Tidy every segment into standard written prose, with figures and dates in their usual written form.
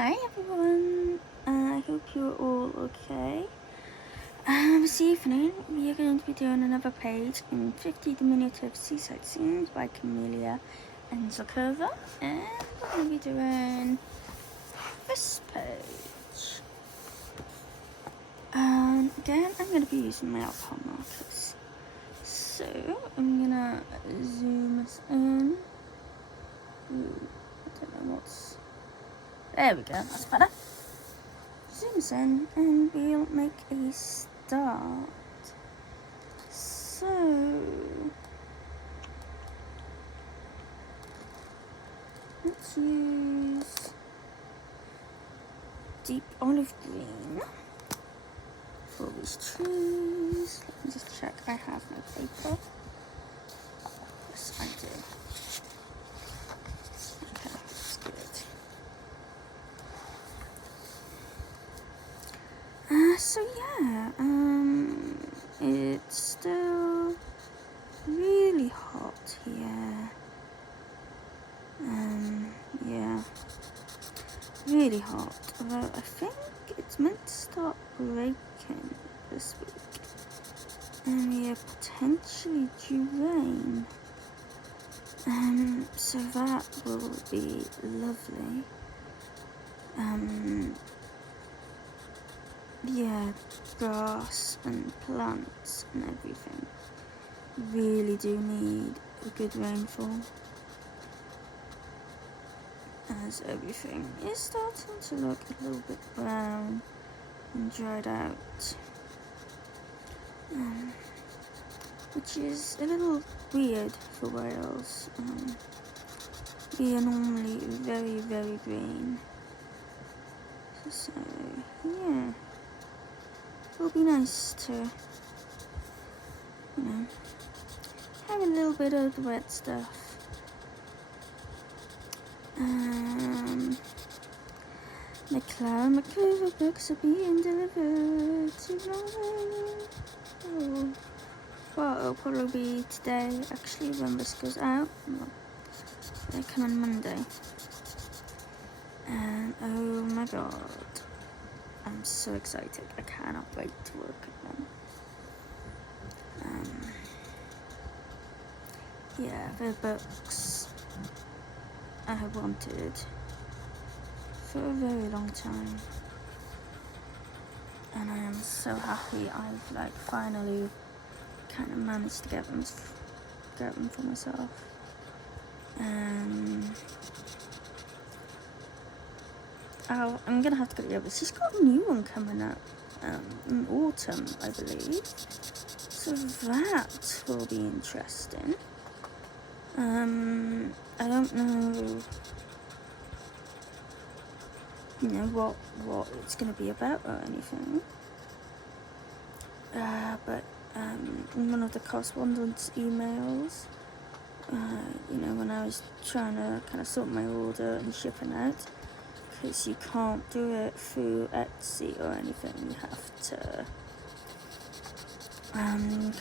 Hi everyone, I hope you're all okay. This evening we are going to be doing another page in 50 Diminutive Seaside Scenes by Kameliya Angelkova, and we're going to be doing this page. Again, I'm going to be using my alcohol markers. So, I'm going to zoom us in. Ooh, I don't know what's... There we go, that's better. Zoom us in and we'll make a start. So, let's use deep olive green for these trees. Let me just check I have no paper. Yes, I do. Okay, that's good. So yeah, it's still really hot here. Yeah, really hot. Although I think it's meant to start breaking this week, and we are potentially due rain. So that will be lovely. Yeah, grass and plants and everything really do need a good rainfall, as everything is starting to look a little bit brown and dried out, which is a little weird for Wales. We are normally very, very green, so yeah, it'll be nice to, have a little bit of the wet stuff. The Kameliya books are being delivered tomorrow. Well, it'll probably be today, actually, when this goes out. Well, they come on Monday. And oh my god, I'm so excited. I cannot wait to work at them. Yeah, they're books I have wanted for a very long time, and I am so happy I've finally kind of managed to get them for myself. I'm gonna have to get the others. She's got a new one coming up in autumn, I believe, so that will be interesting. I don't know, what it's going to be about or anything. But in one of the correspondence emails, when I was trying to kind of sort my order and shipping out, because you can't do it through Etsy or anything, you have to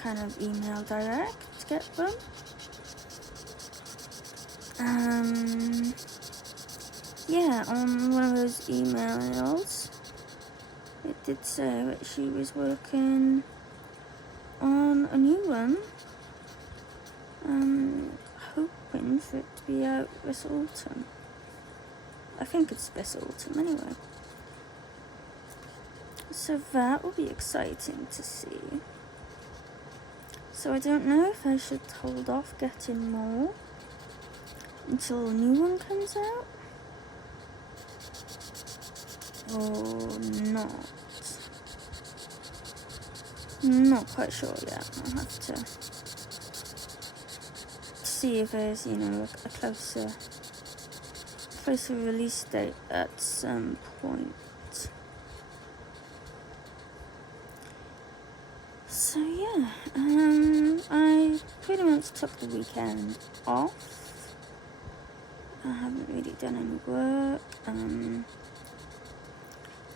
kind of email direct to get them. Yeah, on one of those emails, it did say that she was working on a new one, hoping for it to be out this autumn. I think it's this autumn anyway. So that will be exciting to see. So I don't know if I should hold off getting more until a new one comes out, or not. Not quite sure yet. I'll have to see if there's, a closer release date at some point. So yeah, I pretty much took the weekend off. I haven't really done any work,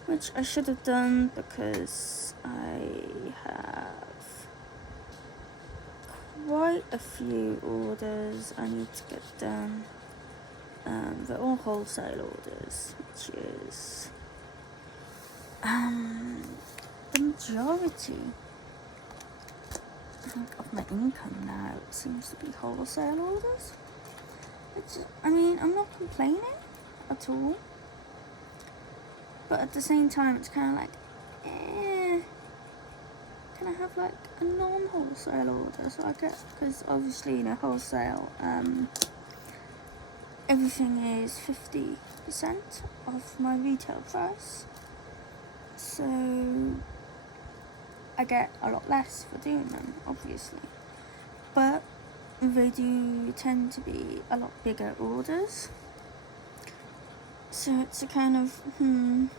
which I should have done because I have quite a few orders I need to get done. they're all wholesale orders, which is the majority, I think, of my income now seems to be wholesale orders. Which, I mean, I'm not complaining at all, but at the same time, it's kind of like, can I have like a non-wholesale order? So I get, because obviously, you know, wholesale, everything is 50% of my retail price, so I get a lot less for doing them, obviously, but they do tend to be a lot bigger orders, so it's a kind of a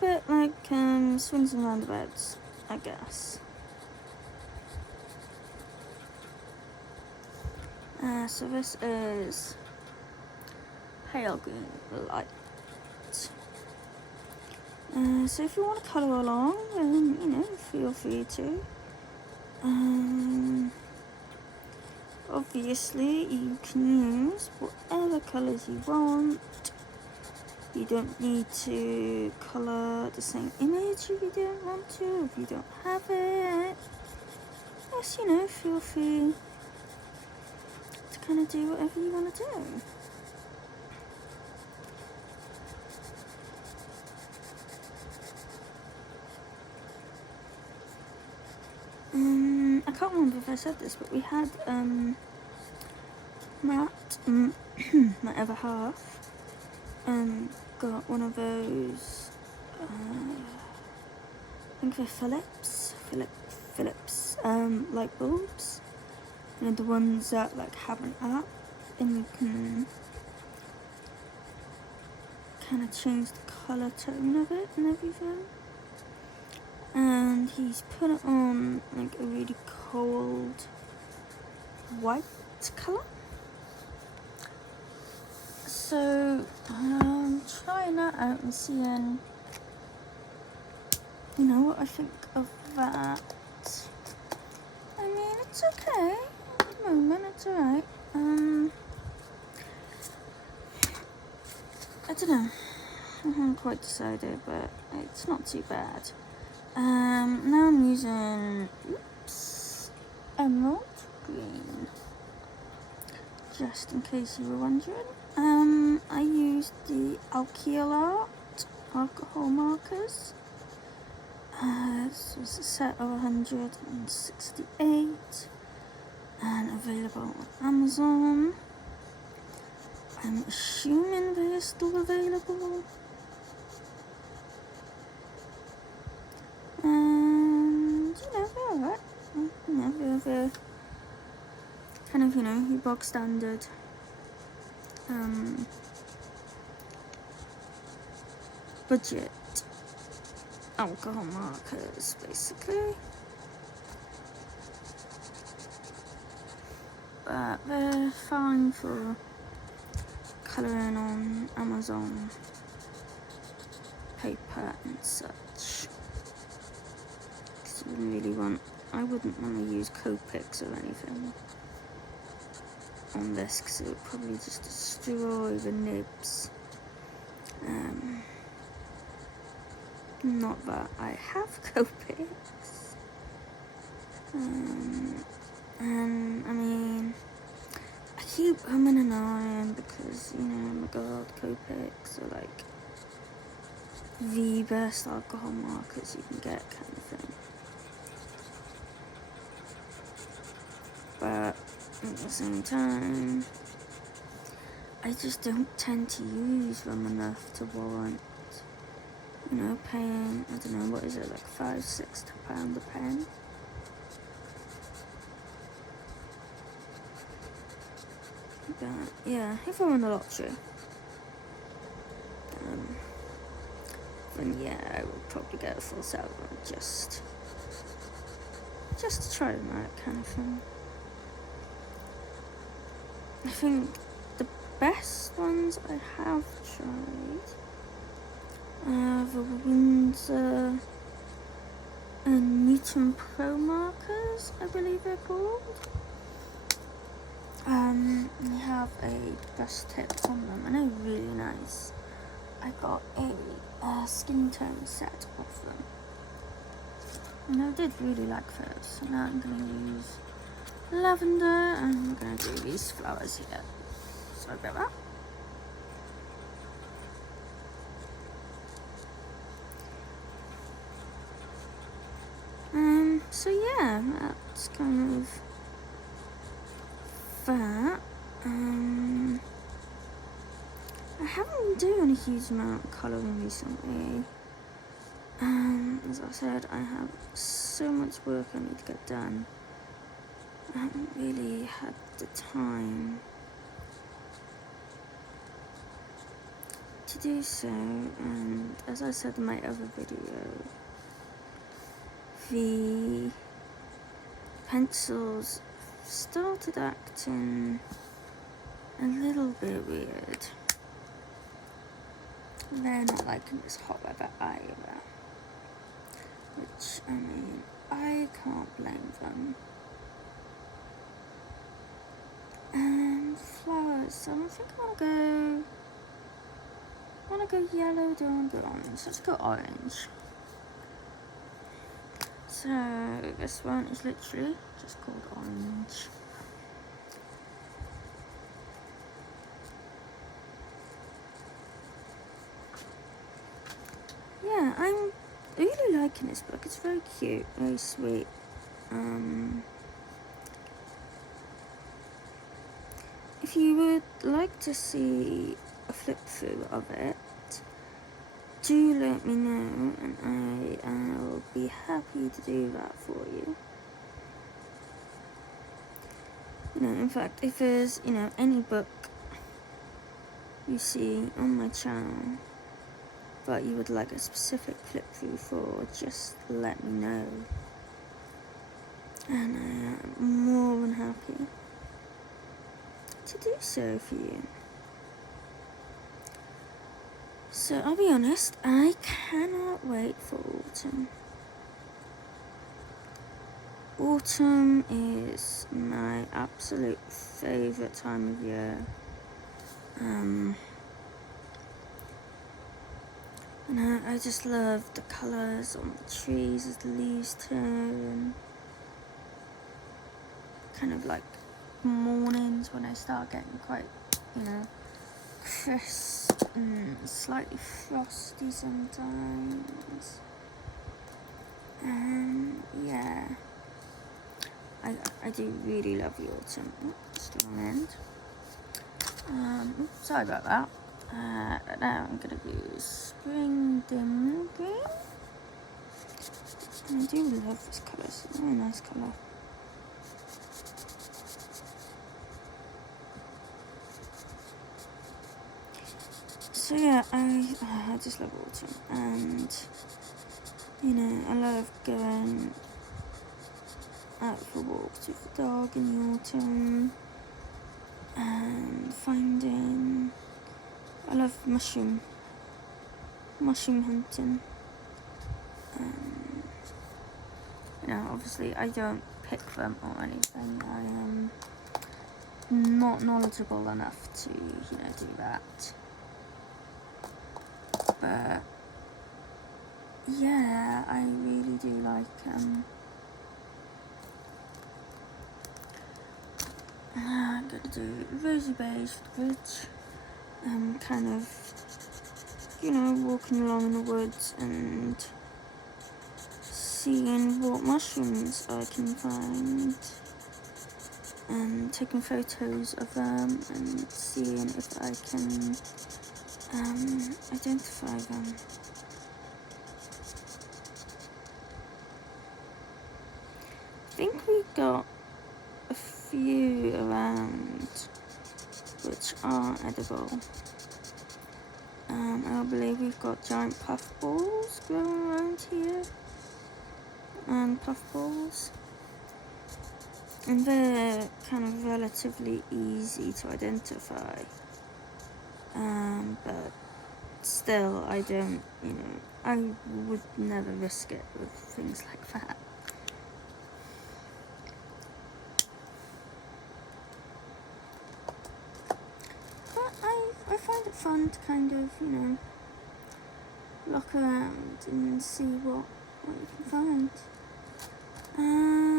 bit like swings and roundabouts, I guess. So this is pale green light. So if you want to colour along, then, you know, feel free to. Obviously, you can use whatever colours you want. You don't need to colour the same image if you don't want to, if you don't have it. Just, you know, feel free to kind of do whatever you want to do. I can't remember if I said this, but we had Matt, my other half, got one of those, I think they're Philips light bulbs, you know, the ones that like have an app and you can kind of change the colour tone of it and everything. And he's put it on like a really cold white colour. So I'm trying that out and seeing, you know, what I think of that. I mean, it's okay at the moment, it's alright. I don't know, I haven't quite decided, but it's not too bad. Now I'm using, emerald green, just in case you were wondering. I used the Alkeal alcohol markers. This was a set of 168 and available on Amazon. I'm assuming they are still available. And, you know, they're alright. You know, they're kind of, you know, your bog standard budget alcohol markers, basically. But they're fine for colouring on Amazon paper and such. I wouldn't want to use Copics or anything on this because it would probably just destroy the nibs. Not that I have Copics. And I mean, I keep humming and ahhing because, you know, my god, Copics are like the best alcohol markers you can get, kind of thing. But at the same time, I just don't tend to use them enough to warrant, you know, paying, I don't know, what is it, like £5-6 a pen? But yeah, if I won the lottery, then yeah, I would probably get a full set of them just to try them out, kind of thing. I think the best ones I have tried are the Windsor Newton Pro markers, I believe they're called. They have a brush tip on them and they're really nice. I got a skin tone set of them. And I did really like those. So now I'm going to use lavender and I'm going to do these flowers here. Sorry about that. So yeah, that's kind of that. I haven't been doing a huge amount of colouring recently. As I said, I have so much work I need to get done. I haven't really had the time to do so, and as I said in my other video, the pencils started acting a little bit weird. They're not liking this hot weather either, which, I mean, I can't blame them. And flowers, so I think I want to go yellow, don't want to go orange, so let's go orange. So this one is literally just called orange. Yeah, I'm really liking this book. It's very cute, very sweet. If you would like to see a flip through of it, do let me know and I will be happy to do that for you. You know, in fact, if there's, you know, any book you see on my channel but you would like a specific flip through for, just let me know. And I am more than happy to do so for you. So I'll be honest, I cannot wait for autumn. Autumn is my absolute favourite time of year. And I just love the colours on the trees as the leaves turn. Kind of like mornings when I start getting quite, you know, crisp and slightly frosty sometimes. Yeah, I do really love the autumn. Still on end. Sorry about that. Now I'm going to use Spring Dim Green. And I do love this colour, it's a very nice colour. So yeah, I just love autumn, and you know, I love going out for walks with the dog in the autumn and finding. I love mushroom hunting. You know, obviously I don't pick them or anything. I am not knowledgeable enough to, you know, do that. But yeah, I really do like I'm gonna do rosy beige for the bridge. Kind of, you know, walking along in the woods and seeing what mushrooms I can find and taking photos of them and seeing if I can identify them. I think we got a few around which are edible. I believe we've got giant puffballs growing around here, and puffballs, and they're kind of relatively easy to identify. But still, I don't, I would never risk it with things like that. But I find it fun to kind of, look around and see what you can find.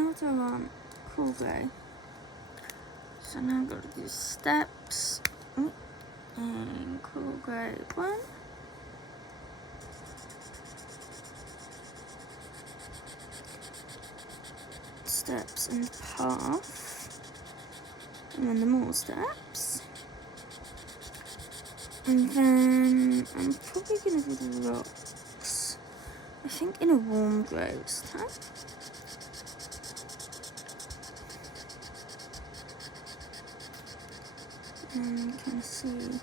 What do I want? Cool grey. So now I've got to do steps. And cool grey 1. Steps and path. And then the more steps. And then I'm probably going to do the rocks. I think in a warm grey this time. And you can see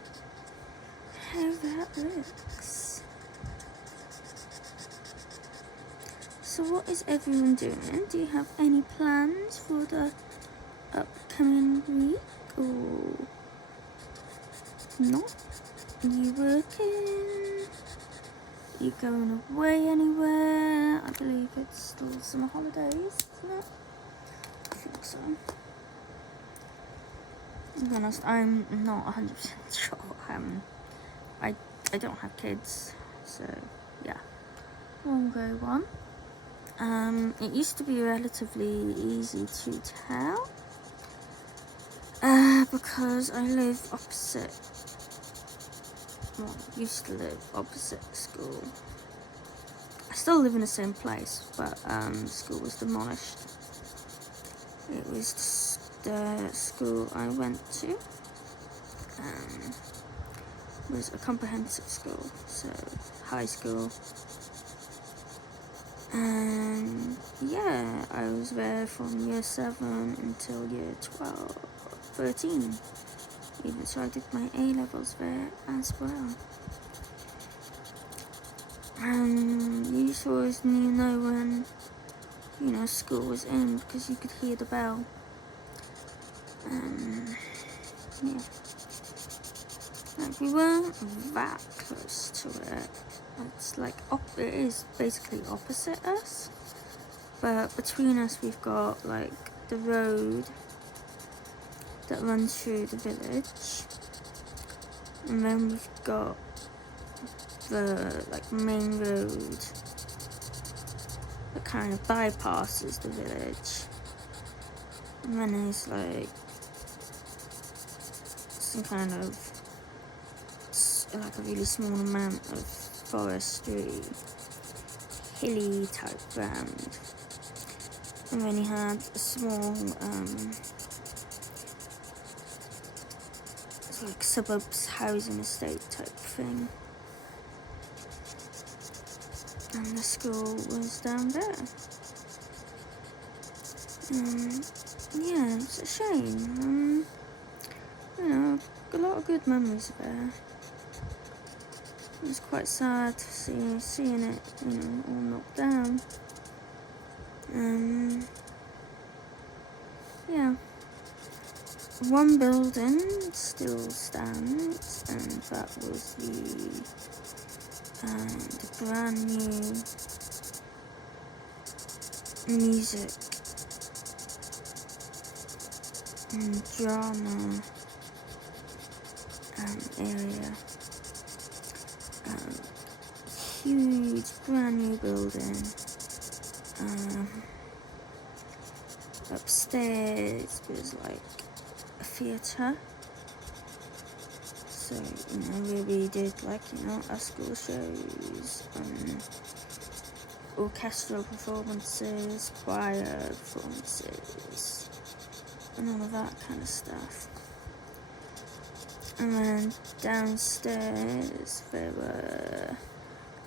how that looks. So what is everyone doing? Do you have any plans for the upcoming week or not? Are you working? Are you going away anywhere? I believe it's still summer holidays, isn't it? I think so. To be honest, I'm not 100% sure. I don't have kids, so yeah. Warm grey 1. It used to be relatively easy to tell because I live opposite. Well, used to live opposite school. I still live in the same place, but the school was demolished. It was the school I went to. Was a comprehensive school, so high school. And yeah, I was there from year 7 until year 13. Even so I did my A-levels there as well. And you used to always know when, school was in because you could hear the bell. Yeah. Like, we weren't that close to it. It's like, it is basically opposite us. But between us, we've got, like, the road that runs through the village. And then we've got the, like, main road that kind of bypasses the village. And then there's, like, some kind of, like a really small amount of forestry, hilly type ground. And then you had a small, it's like suburbs housing estate type thing. And the school was down there. Yeah, it's a shame. A lot of good memories there. It was quite sad to seeing it, all knocked down. Yeah. One building still stands, and that was the brand new music and drama area. Huge brand new building. Upstairs was like a theatre. So, where we did like, our school shows and orchestral performances, choir performances, and all of that kind of stuff. And then downstairs there were,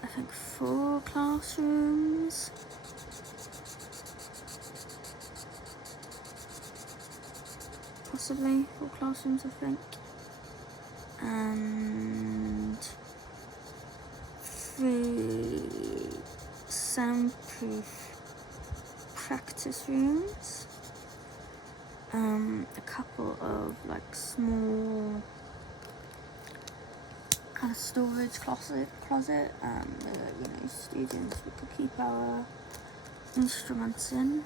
I think, 4 classrooms. Possibly 4 classrooms, I think. And 3 soundproof practice rooms. A couple of like small storage closet. Students, we could keep our instruments in.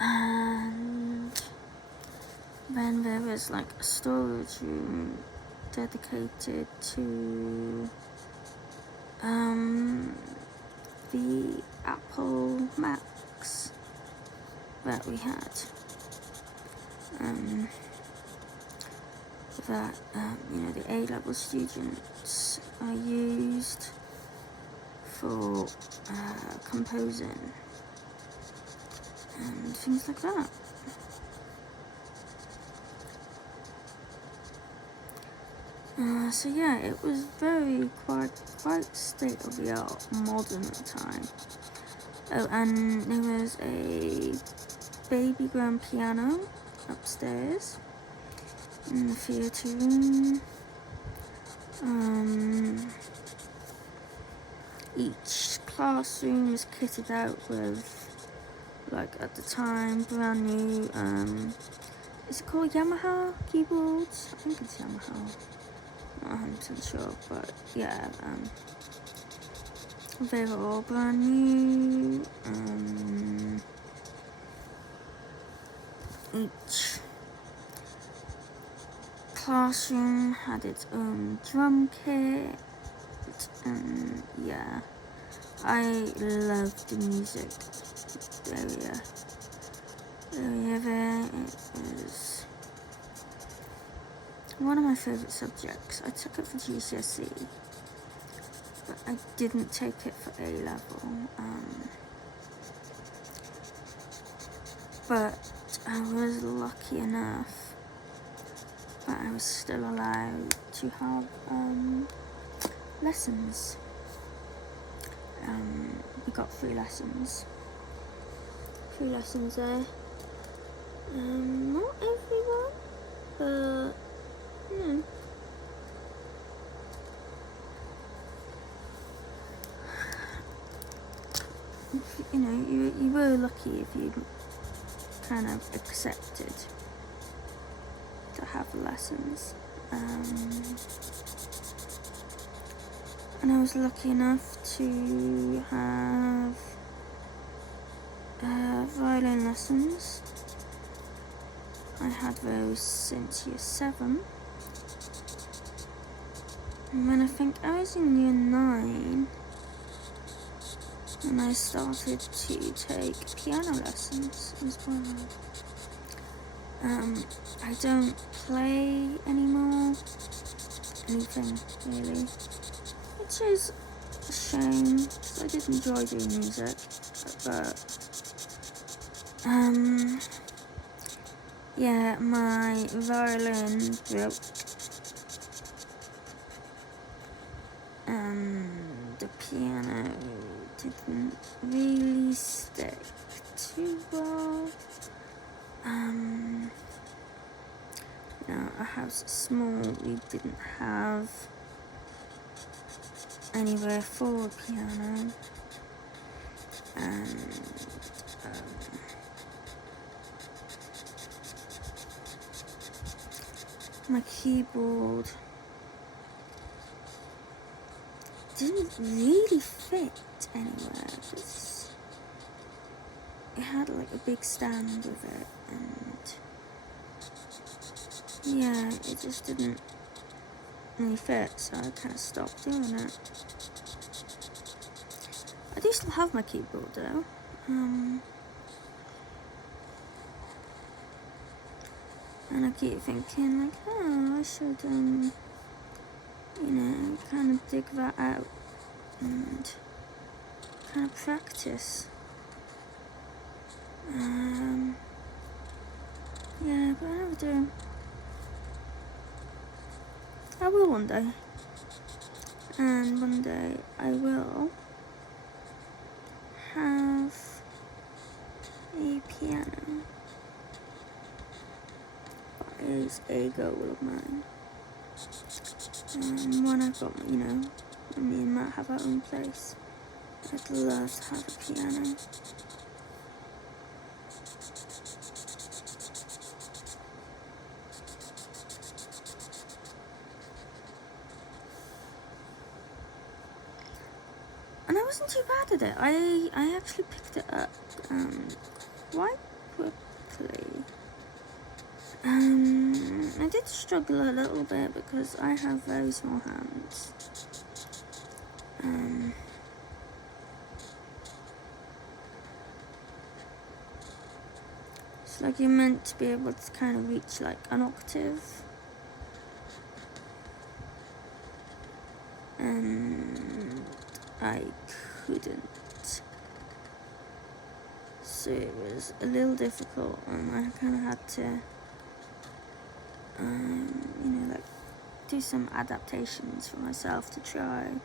And then there was like a storage room dedicated to the Apple Macs that we had. That the A-level students are used for composing and things like that. So yeah, it was quite state-of-the-art, modern at the time. Oh, and there was a baby grand piano upstairs in the theatre room. Each classroom was kitted out with, like at the time, brand new, is it called Yamaha keyboards? I think it's Yamaha. Not 100% sure, but yeah, they were all brand new. Each classroom had its own drum kit, and yeah, I loved the music area there. It was one of my favourite subjects. I took it for GCSE, but I didn't take it for A-level. But I was lucky enough that I was still allowed to have lessons. We got 3 lessons. 3 lessons there. Not everyone, but you were lucky if you kind of accepted to have lessons. And I was lucky enough to have violin lessons. I had those since year 7. And then I think I was in year 9 and I started to take piano lessons as well. I don't play anymore, anything really, which is a shame because I did enjoy doing music, but yeah, my violin broke. The piano didn't really stick too well. Our house is small, we didn't have anywhere for a piano, and my keyboard didn't really fit anywhere because it had like a big stand with it, and yeah, it just didn't really fit, so I kind of stopped doing it. I do still have my keyboard though. And I keep thinking like, I should kind of dig that out and kind of practice. Yeah, but I never do. I will one day, and one day I will have a piano. That is a goal of mine. When I've got, when me and Matt have our own place, I'd love to have a piano. and I wasn't too bad at it. I actually picked it up quite quickly. I did struggle a little bit because I have very small hands. It's like you're meant to be able to kind of reach like an octave. And I couldn't. So it was a little difficult, and I kind of had to, like do some adaptations for myself to try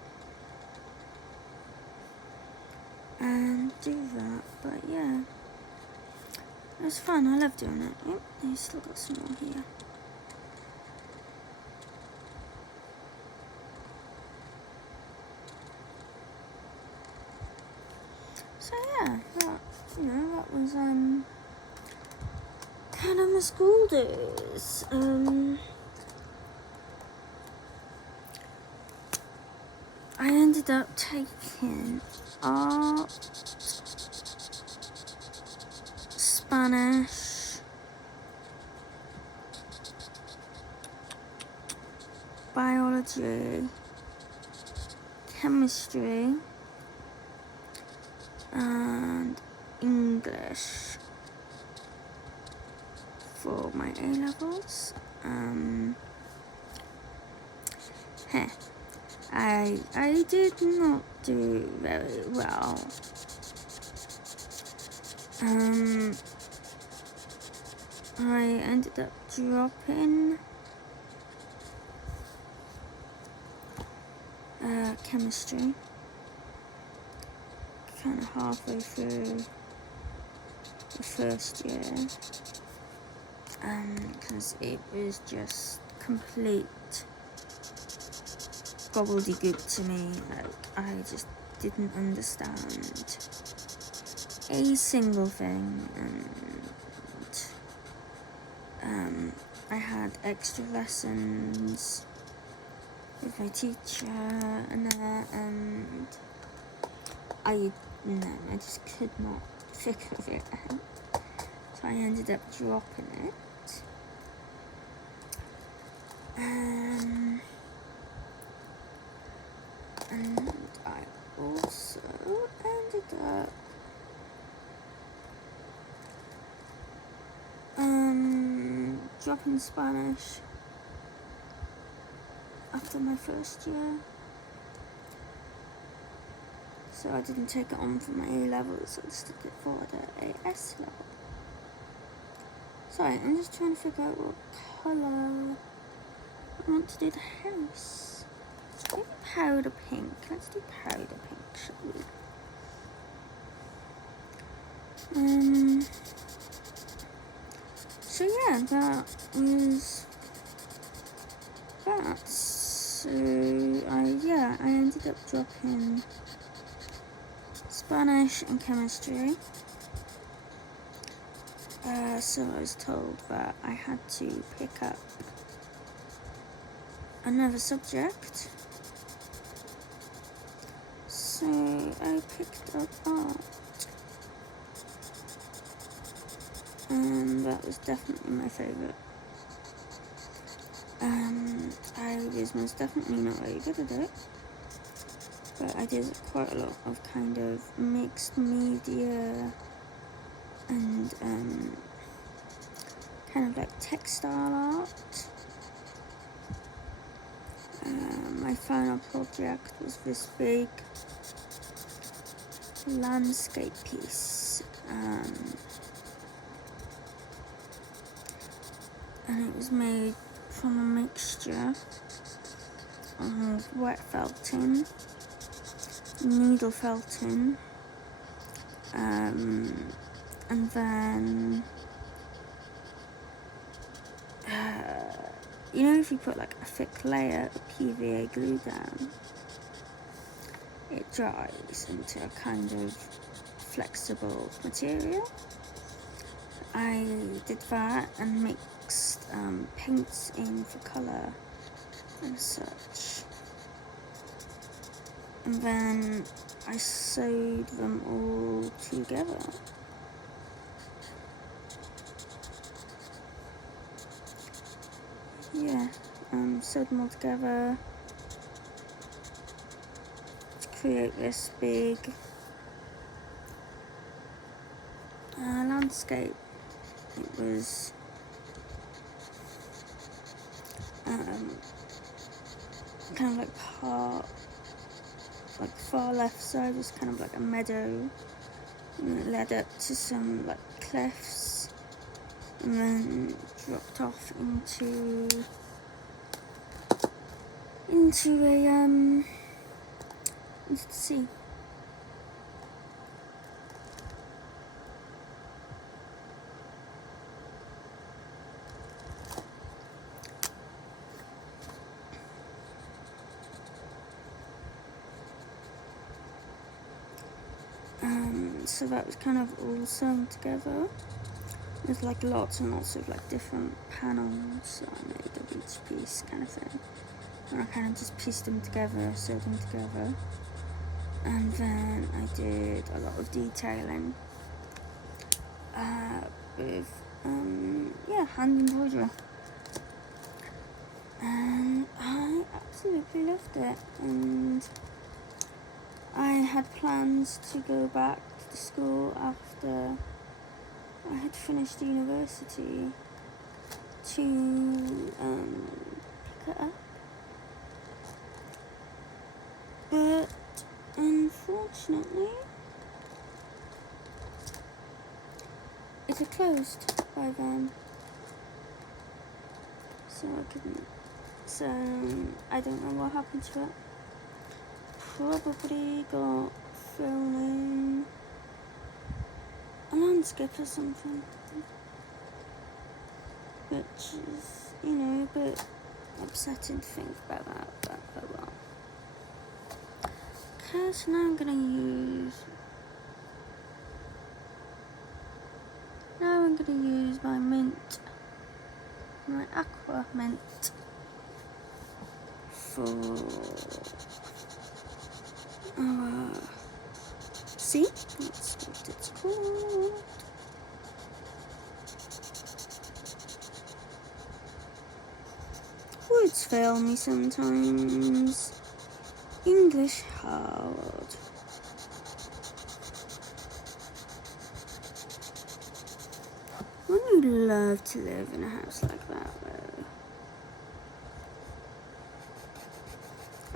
and do that. But yeah, it was fun. I love doing it. Oh, I still got some more here. So yeah, that was kind of my school days. I ended up taking art, Spanish, biology, chemistry, and English for my A-levels. I did not do very well. I ended up dropping chemistry kind of halfway through the first year, because it was just complete gobbledygook to me. Like, I just didn't understand a single thing, and I had extra lessons with my teacher and that, and I just could not figure it out. So I ended up dropping it. And I also ended up dropping Spanish after my first year. So I didn't take it on for my A-levels, I just did it for the AS level. Sorry, I'm just trying to figure out what colour I want to do the house. Maybe powder pink. Let's do powder pink, shall we? So yeah, that was that. So I ended up dropping Spanish and chemistry. So I was told that I had to pick up another subject. So I picked up art. And that was definitely my favourite. I was most definitely not very good at it, but I did quite a lot of kind of mixed media and kind of like textile art. My final project was this big landscape piece, and it was made from a mixture of wet felting, needle felting, and then if you put like a thick layer of PVA glue down, it dries into a kind of flexible material. I did that and mixed paints in for colour and such, and then I sewed them all together. Yeah, sewed them all together to create this big landscape. It was kind of like far left side was kind of like a meadow, and it led up to some like cliffs, and then dropped off into the sea. So that was kind of all sewn together. There's like lots and lots of like different panels, so I made a each piece kind of thing. And I kind of just pieced them together, sewed them together. And then I did a lot of detailing with hand embroidery. And I absolutely loved it. And I had plans to go back to school after I had finished university to pick it up. But unfortunately, it had closed by then. So I couldn't. So I don't know what happened to it. Probably got thrown in a landscape or something, which is, a bit upsetting to think about that, but oh well. Okay, so now I'm gonna use my mint, my aqua mint for see, that's what it's called. Words fail me sometimes. English hard. Wouldn't you love to live in a house like that, though?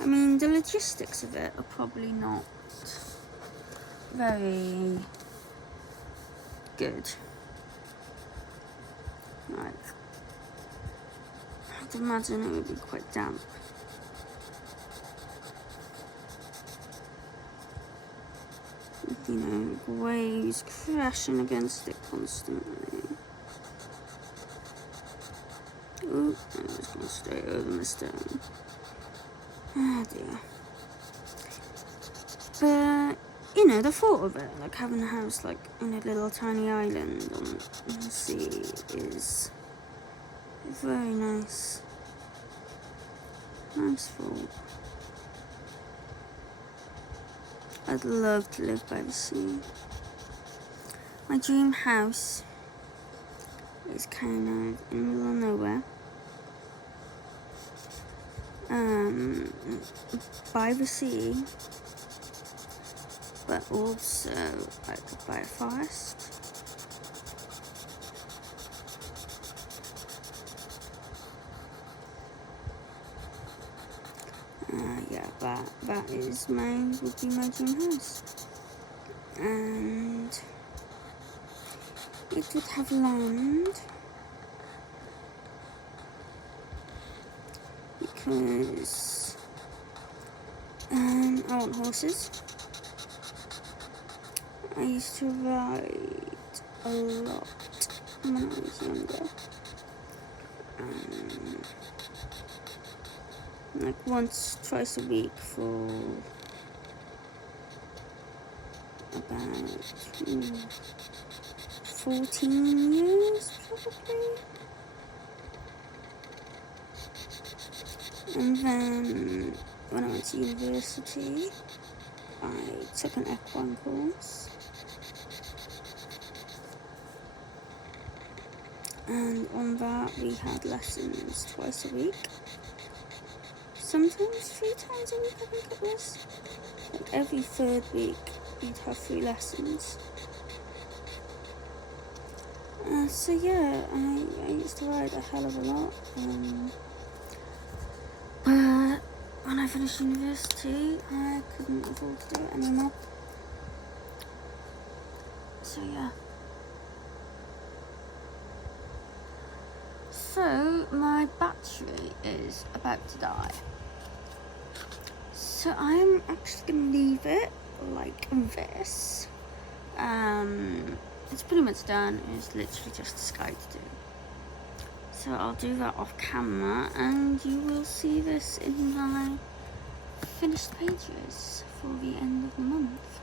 I mean, the logistics of it are probably not very good. Like, I'd imagine it would be quite damp. Waves crashing against it constantly. Ooh, I was going to stay over my stone. Oh dear. But, the thought of it, like having a house like in a little tiny island on the sea is very nice. Nice thought. I'd love to live by the sea. My dream house is kind of in the middle of nowhere. By the sea, but also by a forest. That would be my dream house. And it would have land, because I want horses. I used to ride a lot when I was younger. Like once, twice a week for about 14 years, probably. And then when I went to university, I I took an F1 course, and on that we had lessons twice a week, sometimes 3 times a week. I think it was like every third week you'd have 3 lessons. So yeah, I used to ride a hell of a lot, but when I finished university I couldn't afford to do it anymore. So yeah. So my battery is about to die. So I'm actually going to leave it like this. It's pretty much done. It's literally just a sky to do. So I'll do that off camera and you will see this in my finished pages for the end of the month.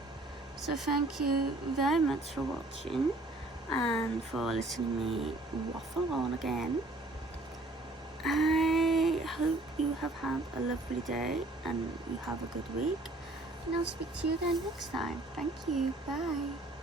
So thank you very much for watching and for listening to me waffle on again. I hope you have had a lovely day and you have a good week, and I'll speak to you again next time. Thank you. Bye.